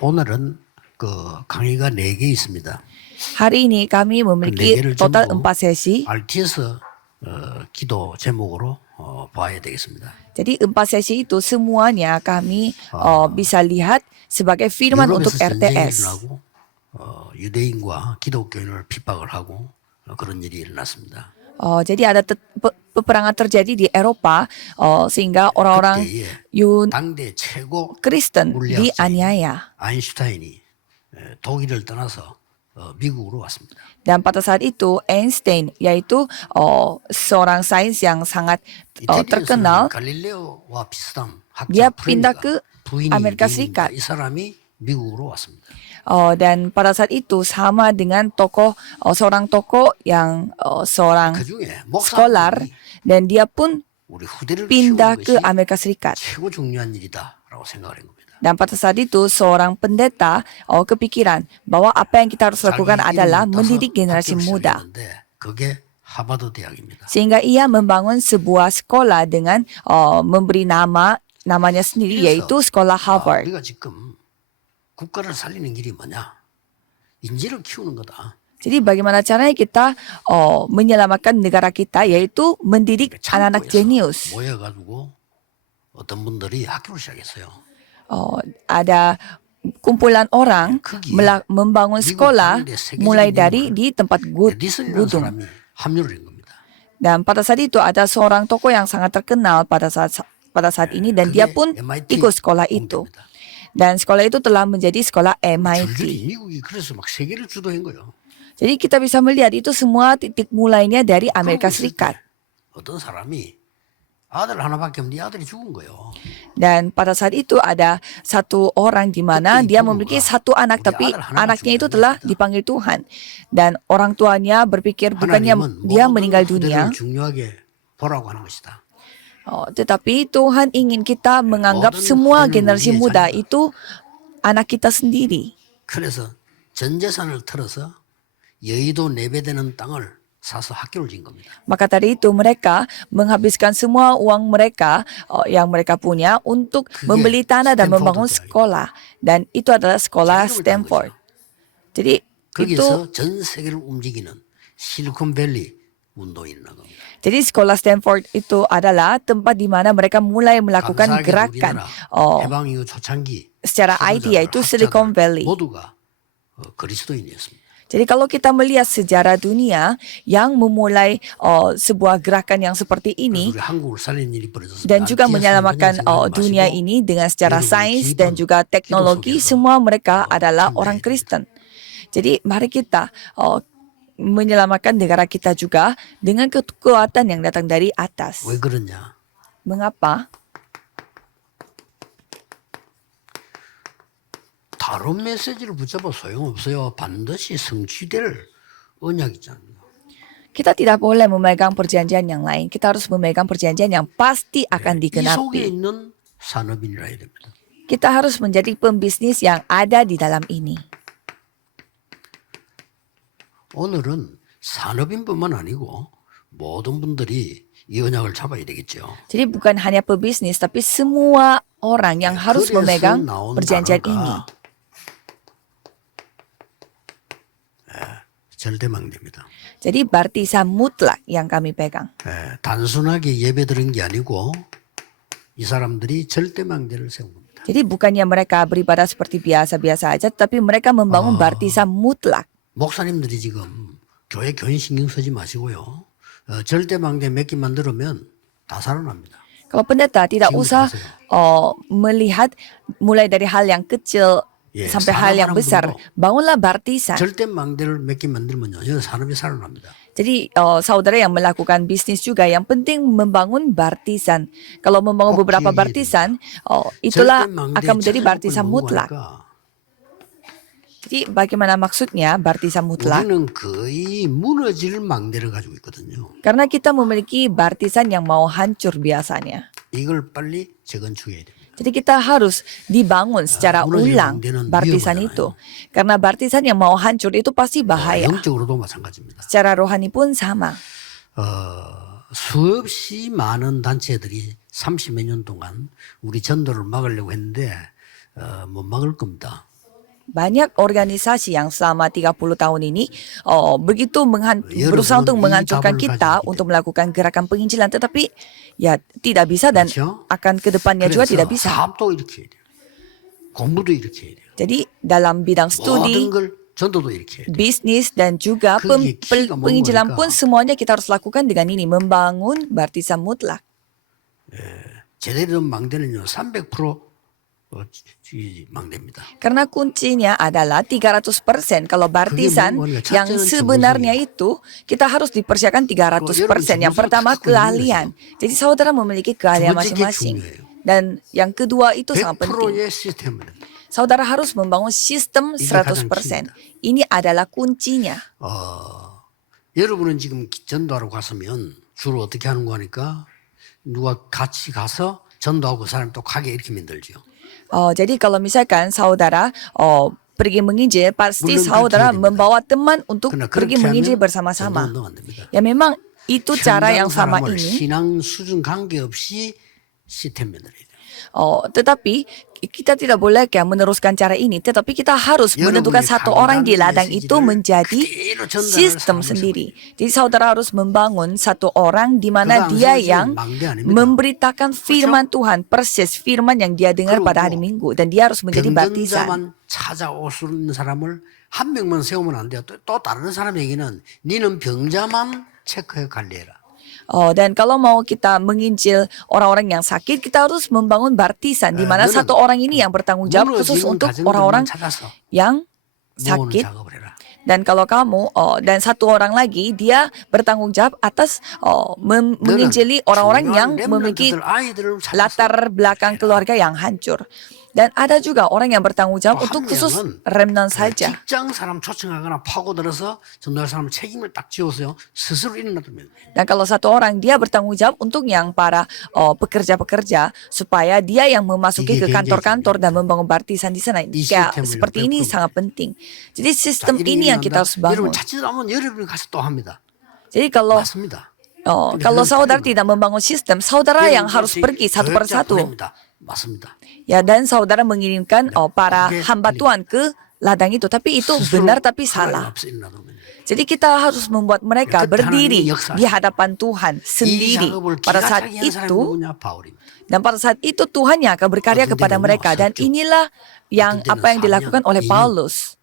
오늘은 그 강의가 4개 있습니다. Hari ini kami 그 memiliki 4개를 total 전부 4 sesi. RTS 기도 제목으로 봐야 되겠습니다. Jadi 4 sesi itu semuanya kami bisa lihat sebagai firman untuk 유럽에서 전쟁이 RTS. 일어나고 유대인과 기독교인을 핍박을 하고 그런 일이 일어났습니다. Jadi ada peperangan terjadi di Eropa sehingga orang-orang 그때에 당대 최고 Kristen 물리학자인 dianiaya. 아인슈타인이 독일을 떠나서 미국으로 왔습니다. Dan pada saat itu Einstein yaitu seorang sains yang sangat terkenal, 갈릴레오와 비슷한 dia 학자 pindah 프레미가 ke 부인이 Amerika 유대인입니다. Serikat. 이 사람이 미국으로 왔습니다. Dan pada saat itu sama dengan seorang tokoh yang seorang 그중에 scholar, 목사님이 dan dia pun 우리 후대를 pindah 키우는 ke 것이 Amerika Serikat. 최고 중요한 일이다라고 생각을 한 겁니다. Dan pada saat itu seorang pendeta kepikiran bahwa apa yang kita harus lakukan adalah mendidik generasi muda. 그게 하버드 대학입니다. Sehingga ia membangun sebuah sekolah dengan memberi namanya sendiri yaitu sekolah Harvard. 우리가 지금 국가를 살리는 길이 뭐냐? 인재를 키우는 거다. Jadi bagaimana caranya kita menyelamatkan negara kita yaitu mendidik anak-anak jenius. 모여가지고 어떤 분들이 학교를 시작했어요. Ada kumpulan orang membangun sekolah mulai dari di tempat 디슨이라는 gunung. 사람이 합류를 한 겁니다. Dan pada saat itu ada seorang tokoh yang sangat terkenal pada saat ini dan dia pun ikut sekolah itu. Dan sekolah itu telah menjadi sekolah MIT. 줄줄이 미국이 그래서 막 세계를 주도한 거예요. Jadi kita bisa melihat itu semua titik mulainya dari Amerika Serikat. 어떤 사람이 아들 하나밖에 없는데 아들이 죽은 거예요. Dan pada saat itu ada satu orang di mana dia memiliki satu anak tapi anaknya itu telah dipanggil Tuhan. Dan orang tuanya berpikir bukannya dia meninggal dunia. 중요하게 보라고 하는 것이다. Tetapi Tuhan ingin kita menganggap semua generasi muda itu anak kita sendiri. 그래서 전 재산을 털어서 여의도 4배 되는 땅을 사서 학교를 진 겁니다. Maka dari itu mereka menghabiskan semua uang mereka yang mereka punya untuk membeli tanah dan membangun sekolah. Dan itu adalah sekolah Stanford. Jadi itu 거기서 전 세계를 움직이는 실리콘밸리 운동이 일어난 겁니다. Jadi sekolah Stanford itu adalah tempat di mana mereka mulai melakukan gerakan 해방 이후 초창기 secara IT yaitu Silicon Valley. 모두가 그리스도인이었습니다. Jadi kalau kita melihat sejarah dunia yang memulai sebuah gerakan yang seperti ini dan juga menyelamatkan dunia ini dengan secara sains dan juga teknologi, semua mereka adalah orang Kristen. Jadi mari kita menyelamatkan negara kita juga dengan kekuatan yang datang dari atas. 왜 그러냐? Mengapa? 다른 메시지를 붙잡아 소용없어요. 반드시 성취될 언약이잖아요. Kita tidak boleh memegang perjanjian yang lain. Kita harus memegang perjanjian yang pasti akan 이 속에 digenapi. 있는 산업인이라 해야 됩니다. Kita harus menjadi pembisnis yang ada di dalam ini. 오늘은 산업인뿐만 아니고 모든 분들이 이 언약을 잡아야 되겠죠. Jadi bukan hanya pebisnis, tapi semua orang yang harus memegang perjanjian ini. 절대망대입니다. Jadi bartisan mutlak yang kami pegang. 단순하게 예배 드린 게 아니고 이 사람들이 절대망대를 세운 겁니다. Jadi bukannya mereka beribadah seperti biasa-biasa aja, tapi mereka membangun bartisan mutlak. 목사님들이 지금 교회 교인 신경 쓰지 마시고요. 절대망대 몇 개 만들면 다 살아납니다. Kalau pendeta tidak usah melihat mulai dari hal yang kecil sampai hal yang besar. Bangunlah bartisan. 절대망대를 몇 개 만들면요, 산업이 살아납니다. Jadi saudara yang melakukan bisnis juga yang penting membangun bartisan. Kalau membangun beberapa bartisan, itulah akan menjadi bartisan mutlak. Jadi bagaimana maksudnya bartisan mutlak? 우리는 거의 무너질 망대를 가지고 있거든요. Karena kita memiliki bartisan yang mau hancur biasanya. 이걸 빨리 재건축해야 됩니다. Jadi kita harus dibangun secara ulang bartisan itu. Karena bartisan yang mau hancur itu pasti bahaya. 영적으로도 마찬가지입니다. Secara rohani pun sama. 수없이 많은 단체들이 30몇 년 동안 우리 전도를 막으려고 했는데 못 막을 겁니다. Banyak organisasi yang selama 30 tahun ini begitu berusaha untuk menghancurkan kita untuk melakukan gerakan penginjilan, tetapi ya tidak bisa dan 그렇죠? akan ke depannya juga 그래서 tidak bisa. 사업도 이렇게 해야 돼요. 공부도 이렇게 해야 돼요. Jadi dalam bidang studi, 모든 걸 전도도 이렇게 해야 돼요. bisnis dan juga 그게 키가 뭔 penginjilan 거니까. pun semuanya kita harus lakukan dengan ini, membangun baptisan mutlak. 제대로 된 망대는요 300% 망대입니다. Karena kuncinya adalah 300%. Kalau baptisan 뭐냐, yang 첫째는 sebenarnya itu kita harus dipersiapkan 300%. Yang pertama keahlian. Jadi saudara memiliki keahlian 두 번째 게 masing-masing. 중요해요. Dan yang kedua itu sangat penting. 100%의 시스템을 Saudara harus membangun sistem 이게 가장 100%. Ini adalah kuncinya. 여러분은 지금 전도하러 갔으면 주로 어떻게 하는 거니까 누가 같이 가서 전도하고 그 사람 또 가게 이렇게 만들죠. Jadi kalau misalkan saudara pergi menginjil, pasti 물론 saudara 그렇게 해야 membawa teman untuk 그러나 pergi 그렇게 menginjil 하면 bersama-sama. 전도 안 됩니다. Ya memang itu cara yang 현장 sama 사람을 ini. 신앙 수준 관계없이 시스템 만들어야 돼요. Tetapi kita tidak boleh kayak meneruskan cara ini, tetapi kita harus menentukan satu orang di ladang itu menjadi sistem sendiri. Jadi saudara harus membangun satu orang di mana dia yang memberitakan firman Tuhan, persis firman yang dia dengar pada hari Minggu, dan dia harus menjadi baptisan. 병든자만 찾아오는 사람을 한 명만 세우면 안 돼요. 또 다른 사람에게는 니는 병자만 체크해 관리해라. Dan kalau mau kita menginjil orang-orang yang sakit, kita harus membangun baptisan di mana satu orang ini yang bertanggung jawab khusus untuk orang-orang yang sakit. Dan kalau kamu dan satu orang lagi dia bertanggung jawab atas menginjili orang-orang yang memiliki latar belakang keluarga yang hancur. Dan ada juga orang yang bertanggung jawab untuk khusus remnant saja. 직장 사람 초청하거나 파고들어서 전도할 사람 책임을 딱 지어서요 스스로 일어나면. Dan kalau satu orang dia bertanggung jawab untuk yang para pekerja-pekerja supaya dia yang memasuki ke kantor-kantor dan membangun baptisan di sana. Kayak seperti ini sangat penting. Jadi sistem ini yang kita harus bangun. 여러분 자칫하면 여러분이 가서 또 합니다. Jadi kalau 맞습니다. kalau saudara tidak membangun sistem, saudara yang harus pergi satu persatu. 맞습니다. Ya, dan saudara mengirimkan para hamba Tuhan ke ladang itu. Tapi itu benar tapi salah. Jadi kita harus membuat mereka berdiri di hadapan Tuhan sendiri. Pada saat itu, dan pada saat itu Tuhan yang akan berkarya kepada mereka. Dan inilah yang apa yang dilakukan oleh Paulus.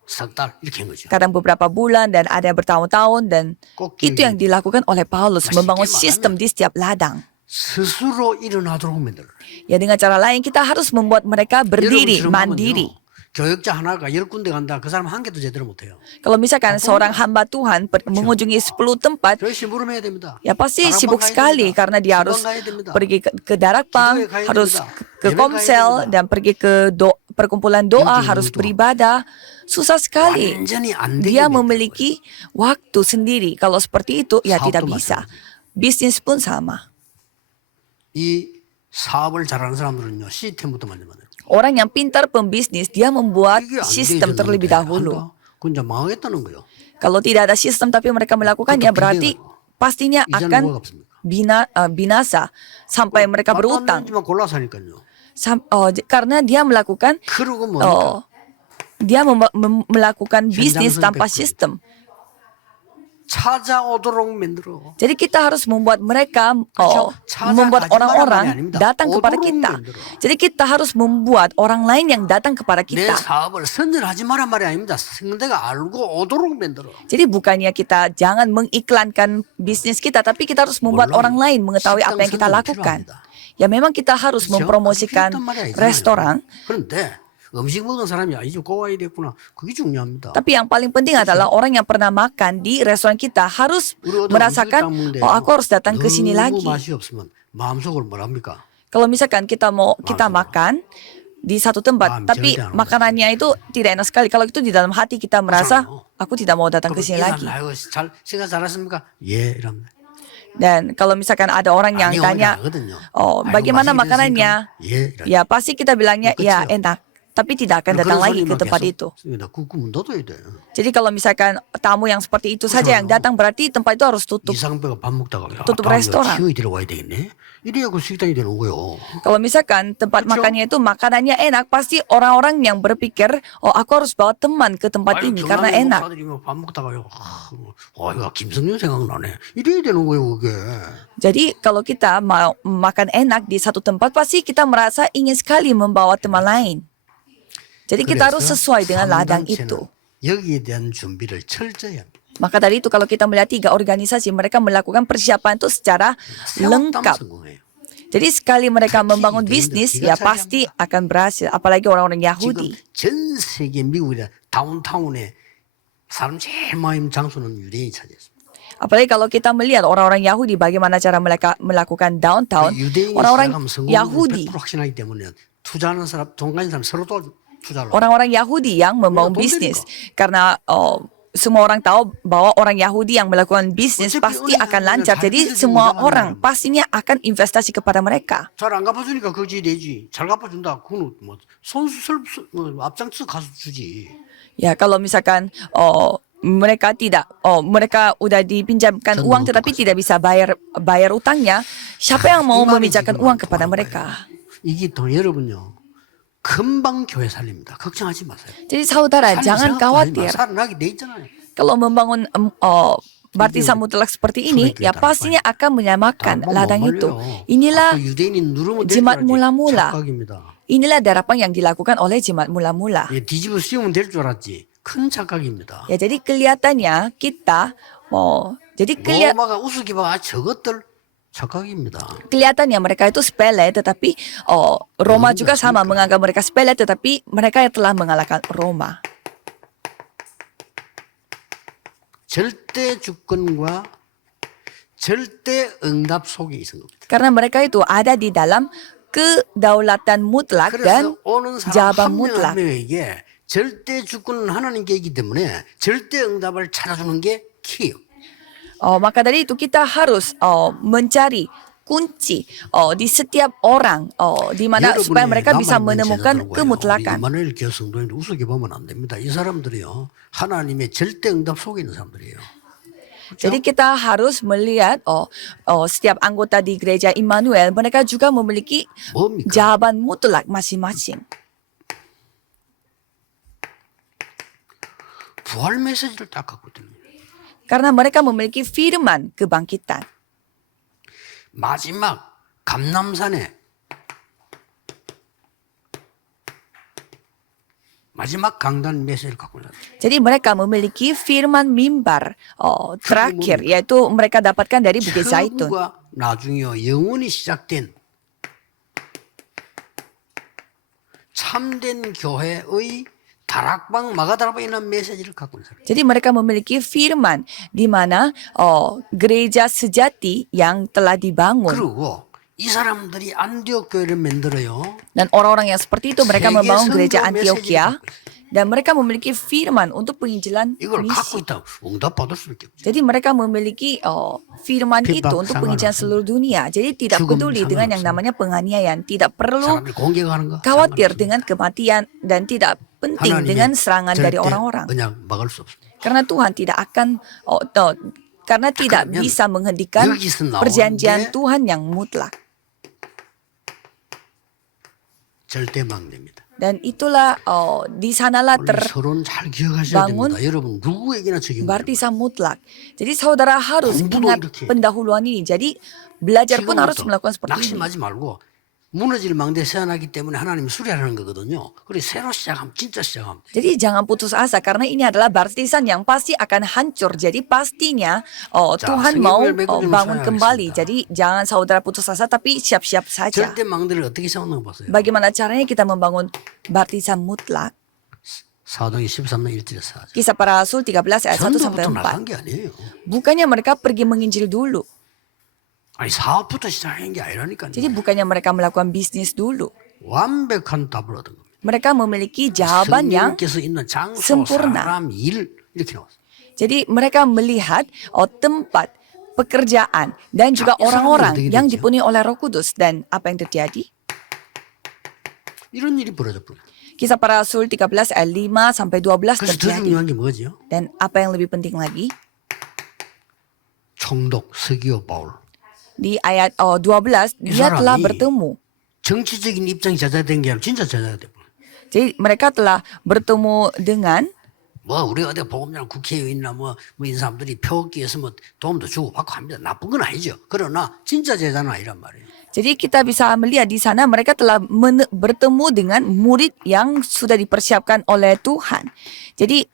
Kadang beberapa bulan dan ada yang bertahun-tahun, dan itu yang dilakukan oleh Paulus, membangun sistem di setiap ladang. 스스로 일어나도록 만들어. Ya, dengan cara lain kita harus membuat mereka berdiri, mandiri. 교역자 하나가 10군데 간다. 그 사람 한 개도 제대로 못 해요. Kalau misalkan seorang hamba Tuhan mengunjungi 10 tempat, 심부름해야 됩니다. ya pasti sibuk sekali karena dia harus pergi ke darakpam, harus ke komsel, dan pergi ke perkumpulan doa, harus beribadah. Susah sekali. Dia memiliki waktu sendiri. Kalau seperti itu, ya tidak bisa. Bisnis pun sama. 이 사업을 잘하는 사람들은요 시스템부터 먼저 만들어요. Orang yang pintar pembisnis, dia membuat sistem terlebih dahulu. 그건 이제 망하겠다는 거예요. Kalau tidak ada sistem tapi mereka melakukannya, berarti pastinya akan binasa sampai mereka berutang. 골라서 하니까요. Karena dia melakukan 그러고 뭐니까 dia melakukan bisnis tanpa sistem. 찾아오도록 만들어. Jadi kita harus membuat mereka, membuat orang-orang datang kepada kita. Jadi kita harus membuat orang lain yang datang kepada 내 kita. 사업을 선전하지 마란 말이 아닙니다. 상대가 알고 오도록 만들어. Jadi bukannya kita jangan mengiklankan bisnis kita, tapi kita harus membuat orang lain mengetahui apa yang kita lakukan. Ya memang kita harus mempromosikan restoran. 그런데 음식 먹은 사람이 이제 꼭 와야 됐구나. 그게 중요합니다. Tapi yang paling penting adalah orang yang pernah makan di restoran kita harus merasakan, aku harus datang ke sini lagi. 맛이 없으면 마음속으로 뭐랍니까? Kalau misalkan kita makan di satu tempat, tapi makanannya itu tidak enak sekali. Kalau itu di dalam hati kita merasa, aku tidak mau datang ke sini lagi. 생각 잘하십니까? 예, 이랍니다. Dan kalau misalkan ada orang yang tanya, bagaimana makanannya? Ya pasti kita bilangnya, ya enak. tapi tidak akan datang lagi ke tempat itu. 그 꿈은 닫아야 돼. Jadi kalau misalkan tamu yang seperti itu saja yang datang, berarti tempat itu harus tutup. 이상배가 밥 먹다가 야, tutup 다음에 restoran. 기어이 들어와야 되겠네. 이래야 그 식당이 되는 거예요. Kalau misalkan tempat makannya itu makanannya enak, pasti orang-orang yang berpikir, oh aku harus bawa teman ke tempat ini karena enak. 밥 먹다가요. 야, 김성년 생각나네. 이래야 되는 거예요, 그게. Jadi kalau kita mau makan enak di satu tempat, pasti kita merasa ingin sekali membawa teman lain. Jadi kita harus sesuai dengan ladang itu. 여기에 대한 준비를 철저히 합니다. Maka dari itu kalau kita melihat 3 organisasi, mereka melakukan persiapan itu secara lengkap. Jadi sekali mereka membangun bisnis, ya pasti akan berhasil. Apalagi orang-orang Yahudi. 지금 전 세계 미국의 다운타운에 사람 제일 많은 장소는 유대인이 차지했습니다. Apalagi kalau kita melihat orang-orang Yahudi bagaimana cara mereka melakukan downtown, orang-orang Yahudi, 확신하기 때문에 투자하는 사람, 돈 가진 사람 서로 투자를. orang-orang Yahudi yang membangun bisnis, karena semua orang tahu bahwa orang Yahudi yang melakukan bisnis pasti akan lancar. Jadi semua orang pastinya akan investasi kepada mereka. 잘 안 갚아주니까 그지 되지. 잘 갚아준다. 그건 뭐 앞장서 가서 주지. Ya kalau misalkan mereka mereka udah dipinjamkan uang tetapi tidak bisa bayar utangnya, siapa yang mau meminjamkan uang kepada mereka? 이게 또 여러분요. 금방 교회 살립니다. 걱정하지 마세요. Jadi saudara jangan khawatir. 살아나게 돼 있잖아요. Kalau membangun baptisan mutlak seperti ini, ya pastinya akan menyamakan ladang itu. Inilah jemaat mula-mula. Inilah darapan yang dilakukan oleh jemaat mula-mula. 뒤집어 씌우면 될 줄 알았지. 큰 착각입니다. Ya jadi kelihatannya kita 로마가 우습게 봐. 저것들 착각입니다. Kelihatannya mereka itu sepele, tetapi Roma juga sama menganggap mereka sepele, tetapi mereka yang telah mengalahkan Roma. 절대 주권과 절대 응답 속에 있는 겁니다. Karena mereka itu ada di dalam kedaulatan mutlak dan jawaban mutlak. 명에게 절대 주권은 하나님께 있기 때문에 절대 응답을 찾아주는 게 키예요. Maka dari itu kita harus mencari kunci di setiap orang di mana supaya mereka bisa menemukan kemutlakan. 이마누엘 교회 성도인들 우습게 보면 안 됩니다. 이 사람들이요 하나님의 절대 응답 속에 있는 사람들이에요. Jadi kita harus melihat setiap anggota di gereja Immanuel mereka juga memiliki jawaban mutlak masing-masing. 부활 메시지를 딱 갖고 있는 거예요. Karena mereka memiliki firman kebangkitan. 마지막 감람산에 마지막 강단 메시지를 갖고 있는 거예요. Jadi mereka memiliki firman mimbar terakhir, yaitu mereka dapatkan dari Bukit Zaitun. 처음과 나중이요 영원히 시작된 참된 교회의 다락방 마가다락방에 있는 메시지를 갖고 있는 사람. Jadi mereka memiliki firman di mana gereja sejati yang telah dibangun. 그리고 이 사람들이 안디옥 교회를 만들어요. Dan orang-orang yang seperti itu mereka membangun gereja Antioquia dan mereka memiliki firman untuk penginjilan 이걸 갖고 misi. 있다. 응답 받을 수밖에 없죠. Jadi mereka memiliki firman itu untuk penginjilan seluruh dunia. Jadi tidak peduli dengan yang namanya penganiayaan, tidak perlu 사람들 공격하는 거. khawatir dengan kematian dan tidak penting dengan serangan dari orang-orang. 그냥 막을 수 없습니다. Karena Tuhan tidak akan karena tidak bisa menghentikan perjanjian Tuhan yang mutlak. 절대 막됩니다. Dan itulah di sanalah 서로는 잘 기억하셔야 terbangun 됩니다. 여러분 누구에게나 적용. baptisan mutlak. Jadi saudara harus ingat pendahuluan ini. Jadi belajar pun harus melakukan seperti ini. 낙심하지 말고 무너질 망대 세워놨기 때문에 하나님이 수리하는 거거든요. 그리고 새로 시작하면 진짜 시작하면 돼요. Jadi jangan putus asa karena ini adalah baptisan yang pasti akan hancur. Jadi pastinya Tuhan mau bangun kembali. Jadi jangan saudara putus asa tapi siap-siap saja. 절대 망대를 어떻게 세우는 거 보세요. Bagaimana caranya kita membangun baptisan mutlak? 사도행전 13장 1절에 4절. Kisah para Rasul 13 ayat 1 sampai 전도부터 나간 4. 게 아니에요. Bukannya mereka pergi menginjil dulu. 아니 사업부터 시작한 게 아니라니까요. Jadi bukannya mereka melakukan bisnis dulu. 완벽한 답을 얻은 겁니다. Mereka memiliki jawaban yang 성령께서 있는 장소, sempurna. 사람, 일 이렇게 나왔어요. Jadi mereka melihat tempat pekerjaan dan juga orang-orang yang dipenuhi oleh Roh Kudus. Dan apa yang terjadi? 이런 일이 벌어졌고요. Kisah para Rasul 13 ayat 5 sampai 12 그래서 더 terjadi. 중요한 게 뭐죠? Dan apa yang lebih penting lagi? 총독 서기오 바울. Di ayat 12 dia telah 사람이 bertemu. 정치적인 입장이 제자된 게 아니라 진짜 제자가 돼. Jadi mereka telah bertemu dengan 뭐 우리 어디 보험장 국회의원이나 뭐 이런 사람들이 표 얻기 위해서 뭐 도움도 주고 받고 합니다. 나쁜 건 아니죠. 그러나 진짜 제자는 아니란 말이에요. Jadi kita bisa melihat di sana mereka telah bertemu dengan murid yang sudah dipersiapkan oleh Tuhan. Jadi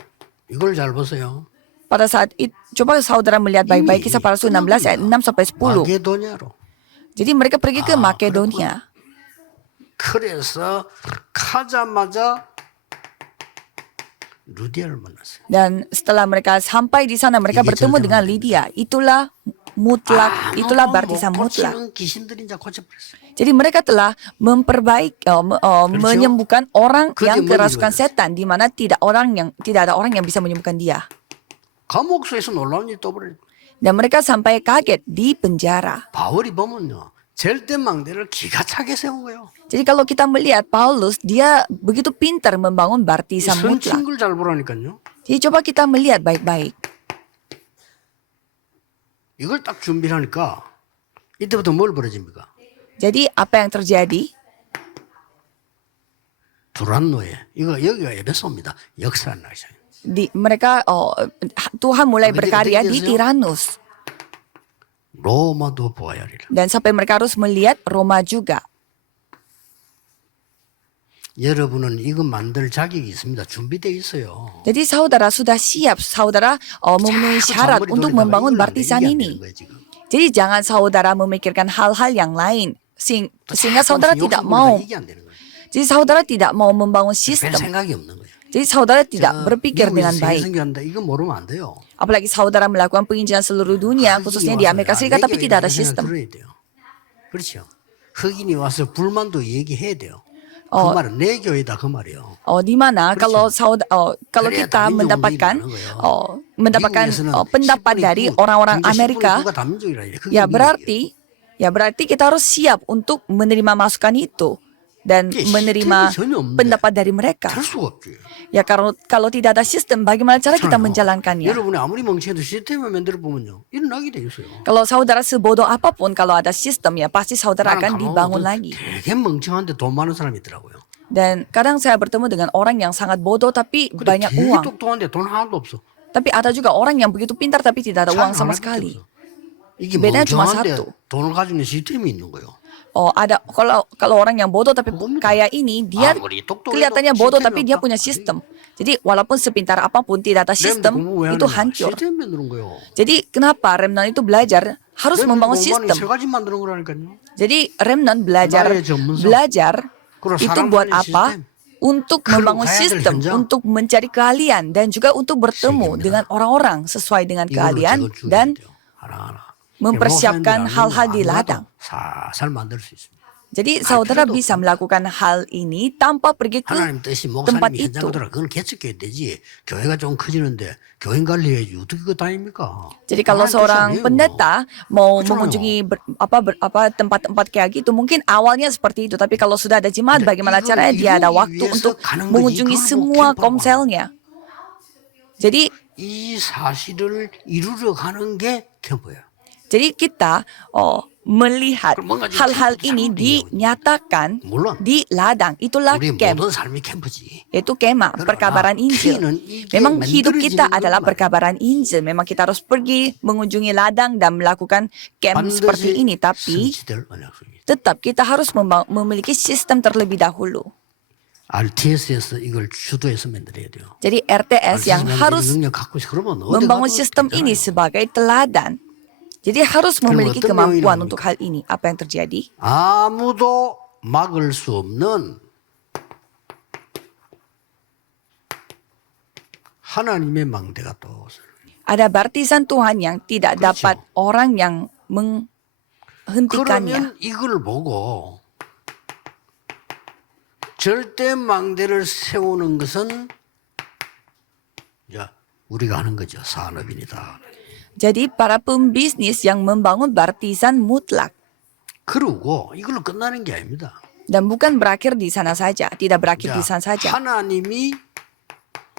이걸 잘 보세요. pada saat itu, coba saudara melihat baik-baik Kisah para Rasul 16 ayat 6 sampai 10. 마게도냐로. Jadi mereka pergi ke Makedonia. 그래서 가자마자 루디아를 만났어요. Dan setelah mereka sampai di sana mereka Ini bertemu dengan cerita Lydia. Itulah mutlak, itulah baptisan mutlak. 귀신들이 이제 고쳐버렸어요. Jadi mereka telah menyembuhkan orang 그게 yang 뭔 kerasukan 일이거든? setan, di mana tidak ada orang yang bisa menyembuhkan dia. 감옥소에서 놀라운 일이 떠버려요. Dan mereka sampai kaget di penjara. 바울이 보면요. 절대망대를 기가 차게 세운 거예요. Jadi kalau kita melihat Paulus, dia begitu pintar membangun baptisan mutlak. 선친구를 잘 보라니까요. Jadi coba kita melihat baik-baik. 이걸 딱 준비를 하니까 이때부터 뭘 벌어집니까? Jadi apa yang terjadi? 두란노에 이거 여기가 에베소입니다. 역사를 나시죠. Tuhan mulai Begitu berkarya di ketika Tiranus. 로마도 보아야 하리라. Dan sampai mereka harus melihat Roma juga. 여러분은 이거 만들 자격이 있습니다. 준비되어 있어요. Jadi saudara sudah siap, saudara memenuhi syarat untuk membangun baptisan ini. Jadi jangan saudara memikirkan hal-hal yang lain sehingga saudara tidak mau. Jadi saudara tidak mau membangun 별 sistem. 생각이 없는 거예요. Jadi saudara tidak berpikir dengan baik. 생각한다. 이거 모르면 안 돼요. Apalagi saudara melakukan penginjilan seluruh dunia, khususnya di Amerika Serikat, tapi tidak ada sistem. 그렇죠. 흑인이 와서 불만도 얘기해야 돼요. 그 말은 내 교회다 그 말이에요. Di mana kalau kita mendapatkan pendapat dari orang-orang Amerika, ya berarti kita harus siap untuk menerima masukan itu dan menerima pendapat dari mereka. 할 수가 없지. Ya kalau tidak ada sistem, bagaimana cara kita menjalankannya? 여러분이 아무리 멍청해도 시스템을 만들어 보면요 일어나게 돼 있어요. Kalau saudara sebodoh apapun, kalau ada sistem ya pasti saudara akan dibangun lagi. 되게 멍청한데 돈 많은 사람이 있더라고요. Dan kadang saya bertemu dengan orang yang sangat bodoh tapi 근데 banyak 되게 uang. 똑똑한데 돈 하나도 없어. Tapi ada juga orang yang begitu pintar tapi tidak ada uang 잘 sama 하나밖에 sekali. 없어. 이게 bedanya cuma 멍청한데 satu. 돈을 가지고 있는 시스템이 있는 거예요. Ada kalau orang yang bodoh tapi kaya ini dia 아무리 똑똑해도 kelihatannya bodoh 시스템이 tapi dia 없다. punya sistem. Jadi walaupun sepintar apapun tidak ada sistem 공부 왜 itu 하느냐? hancur. 시스템 만드는 거예요. Jadi kenapa remnant itu belajar harus membangun 공부하는 sistem. 세 가지 만드는 거라니까요. Jadi remnant belajar 나의 전문성. itu 사람 buat 만드는 apa? 시스템. Untuk 그리고 membangun 가야 될 sistem, 현장. untuk mencari keahlian dan juga untuk bertemu 세계입니다. dengan orang-orang sesuai dengan 이걸로 keahlian 저걸 줄여야 dan 돼요. 하나하나. mempersiapkan 목사님들 hal-hal di 아무나 ladang. 살살 만들 수 있습니다. Jadi saudara 필요도 bisa melakukan hal ini tanpa pergi ke 하나님 뜻이 tempat 목사님이 itu. 현장을 들어 그건 개척해야 되지. 교회가 좀 커지는데 교인 관리해야지 어떻게 그거 다닙니까? Jadi kalau 하나님 뜻이 seorang 아니에요. pendeta mau 그렇잖아요. mengunjungi tempat-tempat kayak gitu, mungkin awalnya seperti itu. Tapi kalau sudah ada jemaat, 근데 bagaimana 이걸 caranya dia ada 이루기 waktu 위해서 untuk 가는 거지. mengunjungi 그걸 뭐 semua 캠프라고 komselnya. Jadi 이 사실을 이루러 가는 게 캠프예요. kita melihat 그럼 뭔가 좀 hal-hal 캠프 ini 잘못돼요. dinyatakan 물론 di ladang. Itulah 우리 camp. 모든 삶이 캠프지. Yaitu kemah, 그러나 perkabaran Injil. 피는 이게 Memang hidup 만들어지는 kita 건 adalah 말이에요. perkabaran Injil. Memang kita harus pergi mengunjungi ladang dan melakukan camp seperti ini. Tapi 성취될 언약속이. tetap kita harus memiliki sistem terlebih dahulu. RTS에서 이걸 주도해서 만들어야 돼요. Jadi RTS yang harus 능력 갖고 있어. 그러면 어디 membangun 가도 sistem 괜찮아요. ini sebagai teladan. Jadi harus memiliki 어떤 kemampuan 명령입니까? untuk hal ini. Apa yang terjadi? 아무도 막을 수 없는 하나님의 망대가 또 Ada baptisan Tuhan yang tidak 그렇죠. dapat orang yang menghentikannya. 그러면 이걸 보고 절대 망대를 세우는 것은 자, 우리가 하는 거죠. 산업인이다. Jadi para pembisnis yang membangun baptisan mutlak. 그러고 이걸로 끝나는 게 아닙니다. Dan bukan berakhir di sana saja, tidak berakhir di sana saja. 하나님이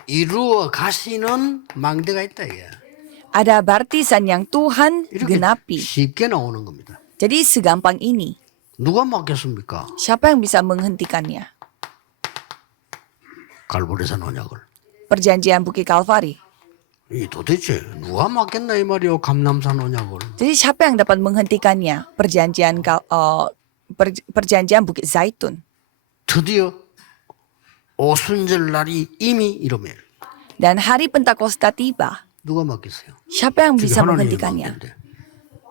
이루어 가시는 망대가 있다 이게. Ada baptisan yang Tuhan 이렇게 genapi. 쉽게 나오는 겁니다. Jadi segampang ini. 누가 막겠습니까? Siapa yang bisa menghentikannya? 갈보리산 언약을. Perjanjian Bukit Kalvari. 이 도대체 누가 막겠나 이 말이요 감람산 언약을. Jadi siapa yang dapat menghentikannya? Perjanjian Bukit Zaitun. 드디어 오순절 날이 이미 이러면 Dan hari Pentakosta tiba. 누가 막겠어요? Siapa yang 그게 bisa 하나님이 menghentikannya? 막는데.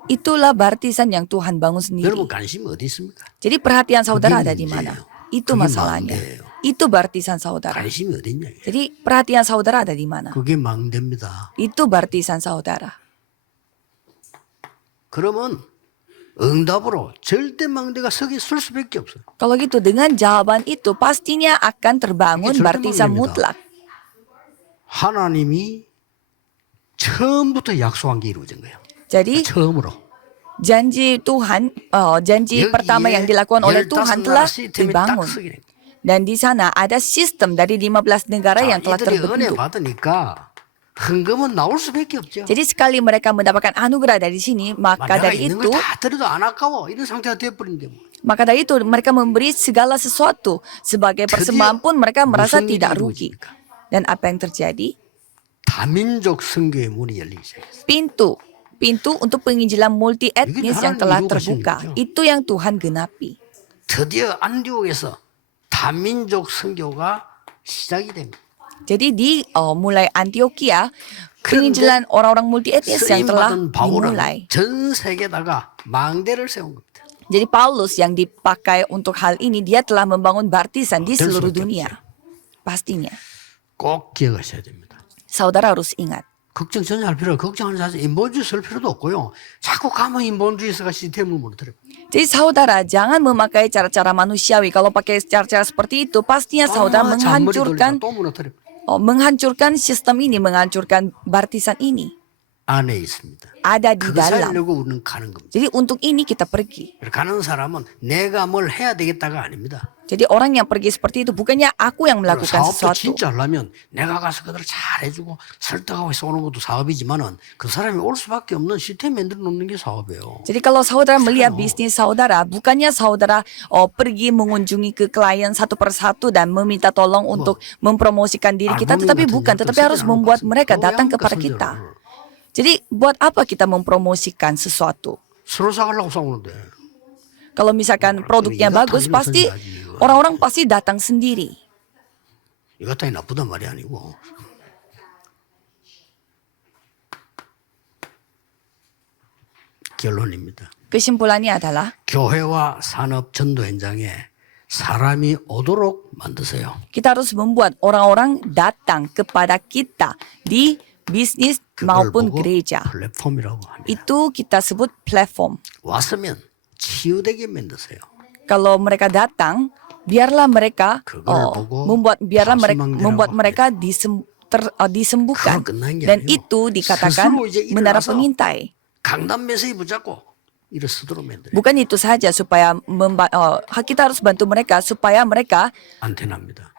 Itulah baptisan yang Tuhan bangun sendiri. 여러분 관심이 어디 있습니까? Jadi perhatian saudara 그게 ada di mana? Itu 그게 masalahnya. 망대예요. Itu baptisan saudara. 관심이 어딨냐 이게. Jadi perhatian saudara ada di mana? 그게 망대입니다. Itu baptisan saudara. 그러면 응답으로 절대 망대가 설 수밖에 없어요. Kalau gitu dengan jawaban itu pastinya akan terbangun Ini baptisan 절대망대입니다. mutlak. 하나님이 처음부터 약속한 게 이루어진 거예요. Jadi 처음으로. janji Tuhan, janji pertama yang dilakukan oleh Tuhan telah dibangun. Dan di sana ada sistem dari 15 negara yang telah 이들이 은혜 terbentuk. 받으니까 헌금은 나올 수밖에 없죠. Jadi sekali mereka mendapatkan anugerah dari sini, maka 내가 dari 있는 itu, 걸 다 드려도 안 아까워. 이런 상태가 되어버린데 뭐. maka dari itu mereka memberi segala sesuatu sebagai persembahan pun mereka merasa 무슨 일이 tidak rugi. 이루어집니까? Dan apa yang terjadi? 다민족 선교의 문이 열리기 시작했어요. Pintu untuk penginjilan multi etnis 이게 yang telah 하나님 terbuka. 이루어가시는 거죠. Itu yang Tuhan genapi. 드디어 안디옥에서 다민족 선교가 시작이 됩니다. Jadi mulai Antioquia, penginjilan orang-orang multi etnis yang telah 쓰임받은 바울은 dimulai. 전 세계에다가 망대를 세운 겁니다. Jadi Paulus yang dipakai untuk hal ini, dia telah membangun baptisan di Betul, seluruh betul, dunia. Pastinya. 꼭 기억하셔야 됩니다. Saudara harus ingat. 걱정 전혀 할 필요 없고 걱정하는 자세 인본주의 쓸 필요도 없고요. 자꾸 가면 인본주의가 시스템을 무너뜨려요. Jadi saudara jangan memakai cara-cara manusiawi. Kalau pakai cara-cara seperti itu, pastinya saudara 잔머리 돌리다가 menghancurkan 또 무너뜨려요. menghancurkan sistem ini, menghancurkan baptisan ini. 안에 있습니다. Ada di 그거 dalam. 살려고 우리는 가는 겁니다. Jadi untuk ini kita pergi. 가는 사람은 내가 뭘 해야 되겠다가 아닙니다. Jadi orang yang pergi seperti itu bukannya aku yang melakukan 사업도 sesuatu. 진짜 하려면 내가 가서 그들을 잘 해주고 설득하고 해서 오는 것도 사업이지만은 그 사람이 올 수밖에 없는 시스템 만들어 놓는 게 사업이에요. Jadi kalau saudara melihat bisnis saudara, bukannya saudara pergi mengunjungi ke klien satu persatu dan meminta tolong untuk mempromosikan diri kita, tetapi bukan, tetapi harus membuat mereka datang kepada kita. Jadi buat apa kita mempromosikan sesuatu? 서로 사가려고 싸우는데 Kalau misalkan produknya bagus, pasti orang-orang pasti datang sendiri. 이것 따위 나쁘단 말이 아니고 결론입니다. Kesimpulannya adalah 교회와 산업 전도 현장에 사람이 오도록 만드세요. kita harus membuat orang-orang datang kepada kita di bisnis 그걸 maupun 보고 gereja. 플랫폼이라고 합니다. Itu kita sebut platform. 왔으면 치유되게 만드세요. Kalau mereka datang, biarlah mereka membuat mereka disembuhkan. Dan itu dikatakan menara pengintai. 강단 메시지 붙잡고 일을 쓰도록 만들어요. Bukan itu saja supaya kita harus bantu mereka supaya mereka 안테나입니다.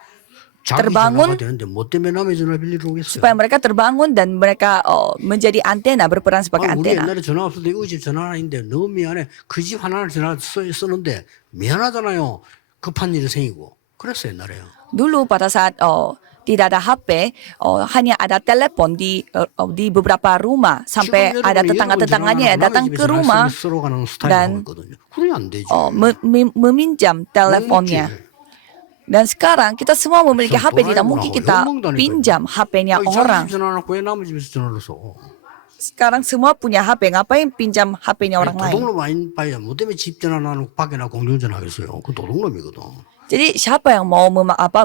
terbangun, 되는데 뭐 때문에 남의 전화 빌리러 오겠어요? supaya mereka terbangun dan mereka menjadi antena, berperan sebagai 우리 antena. 옛날에 전화 없을 때 이 집 전화 하나인데 너무 미안해. 그 집 하나를 전화 쓰는데 미안하잖아요. 급한 일이 생기고. 그랬어요 옛날에요. Dulu pada saat tidak ada HP, hanya ada telepon di beberapa rumah sampai ada tetangga-tetangganya yang datang ke rumah dan meminjam teleponnya. Dan sekarang kita semua memiliki HP, tidak mungkin kita pinjam HP-nya orang. Sekarang semua punya HP, ngapain pinjam HP-nya orang lain? 도둑놈 아닌바야 뭐 때문에 집 전화 나누고 밖에나 공중전화 하겠어요. 그 도둑놈이거든. Jadi siapa yang mau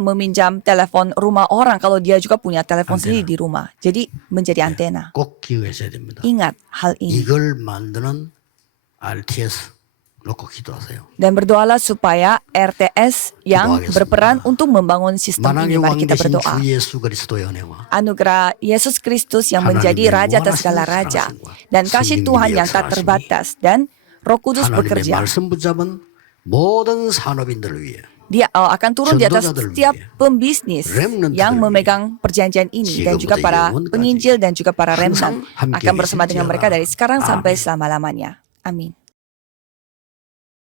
meminjam telepon rumah orang kalau dia juga punya telepon sendiri di rumah? Jadi menjadi antena. 꼭 기억하셔야 됩니다. Ingat hal ini. 이걸 만드는 RTS 놓고 기도하세요. Dan berdoalah supaya RTS yang berperan untuk membangun sistem ini. Mari kita berdoa. 주 예수 그리스도의 은혜와 Anugerah Yesus Kristus yang menjadi Raja atas segala Raja dan kasih Tuhan yang tak terbatas dan Roh Kudus 하나님의 bekerja 말씀 붙잡은 모든 산업인들을 위해 Dia akan turun di atas 전도자들을 setiap 위해, pembisnis remnant들을 yang 위해, memegang perjanjian ini dan juga 지금부터 para 영원까지 penginjil dan juga para remnant 항상 함께 akan bersama dengan 계실지어다. mereka dari sekarang sampai 아멘. selama-lamanya. Amin.